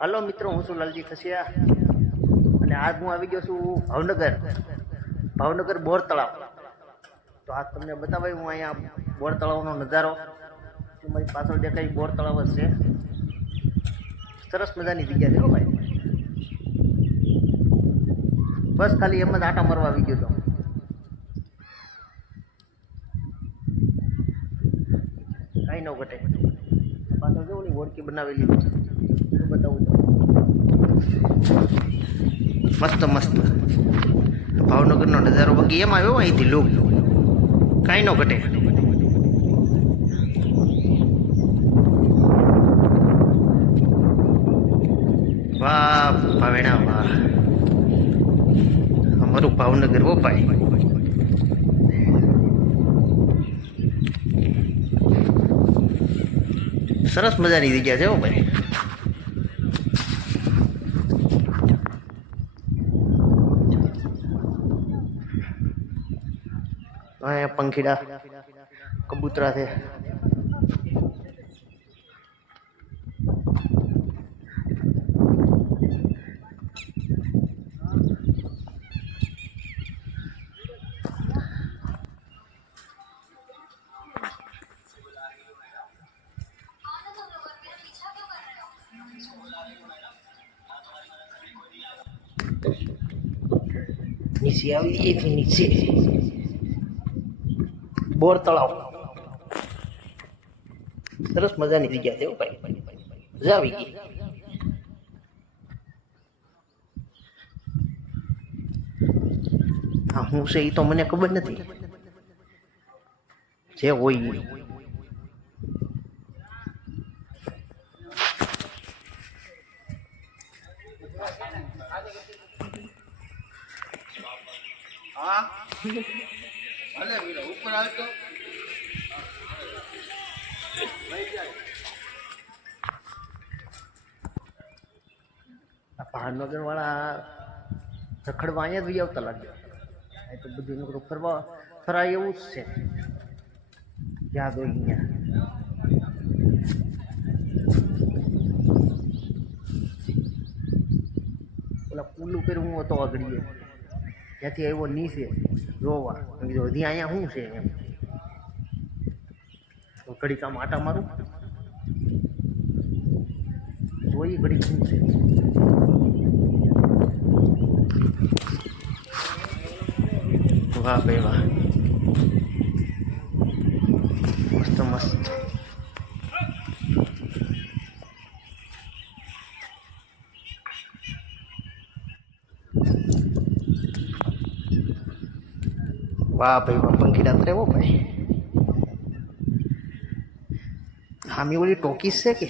Hello મિત્રો, હું છું લાલજી ખસિયા અને આજ હું આવી ગયો છું ભાવનગર બોર તળાવ. તો આજ તમને બતાવાય હું અહીંયા બોર તળાવનો નજારો. મારી પાછળ દેખાય બોર તળાવ જ છે. સરસ મજાની જગ્યા છે હો ભાઈ. બસ ખાલી એમ જ આટા મારવા આવી ગયો હતો. કાંઈ ન ઘટે. પાછળ જો ઓલી ઓળખી બનાવેલી બતાવું તો મસ્ત મસ્ત ભાવનગરનો નજારો બાકી એમ આવ્યો અહીંથી લોક કાંઈ ન ઘટે. વાહ ભાવેણા વાહ, અમારું ભાવનગર હો ભાઈ. સરસ મજાની જગ્યા છે હો ભાઈ. અહીંયા પંખીડા કબૂતરા છે. નીચે આવી એક નીચે બોર તળાવ. સરસ મજાની જગ્યા છે ભાઈ, મજા આવી ગઈ. હા હું છે એ તો મને ખબર નથી, જે હોય હા ભલે વીરો ઉપર આવતો ભાવનગર વાળા રખડવા અહીંયા જ આવતા લાગ્યો. અહીં તો બધું નકરું ફરાય એવું જ છે. યાદ હોય અહીંયા ઓલા પુલ ઉપર હું હતો આગળીએ, ત્યાંથી આવ્યો નીચે જોવા. હજી અહીંયા શું છે એમ ઘડીક આમ આટા મારું જોઈ ઘડીક શું છે. વાહ ભાઈ વાહ, મસ્ત મસ્ત. વાહ ભાઈ વાહ, પંખીડા તરે હો ભાઈ. હામી ઓલી ટોકીસ છે કે